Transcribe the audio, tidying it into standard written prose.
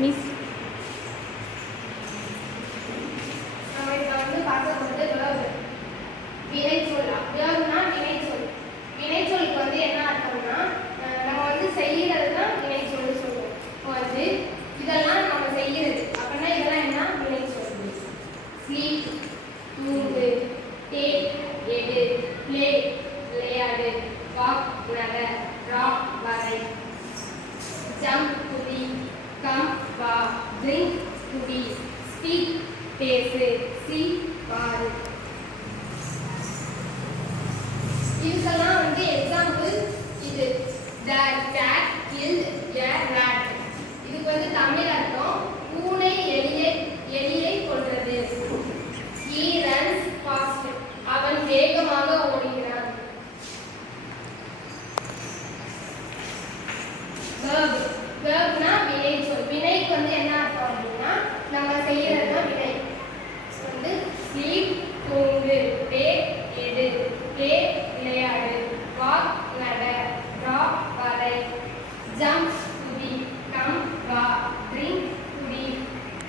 Miss நம்ம இதை வந்து பார்க்க போகிறது விளைவு வினைச்சொல். விளைவுனா வினைச்சொல். வினைச்சொல்லுக்கு வந்து என்ன அர்த்தம்னா நம்ம வந்து செய்யறது தான் வினைச்சொல் சொல்லுவோம். இப்போ வந்து இதெல்லாம் நம்ம செய்யறது அப்படின்னா இதெல்லாம் என்ன வினைச்சொல். ஸ்லீப் தூங்கு, டேக் எடு, பிளே விளையாடு, வாக் நட, ராக் வரை, ஜம்ப் குதி, கம் வா, ட்ரிங்க்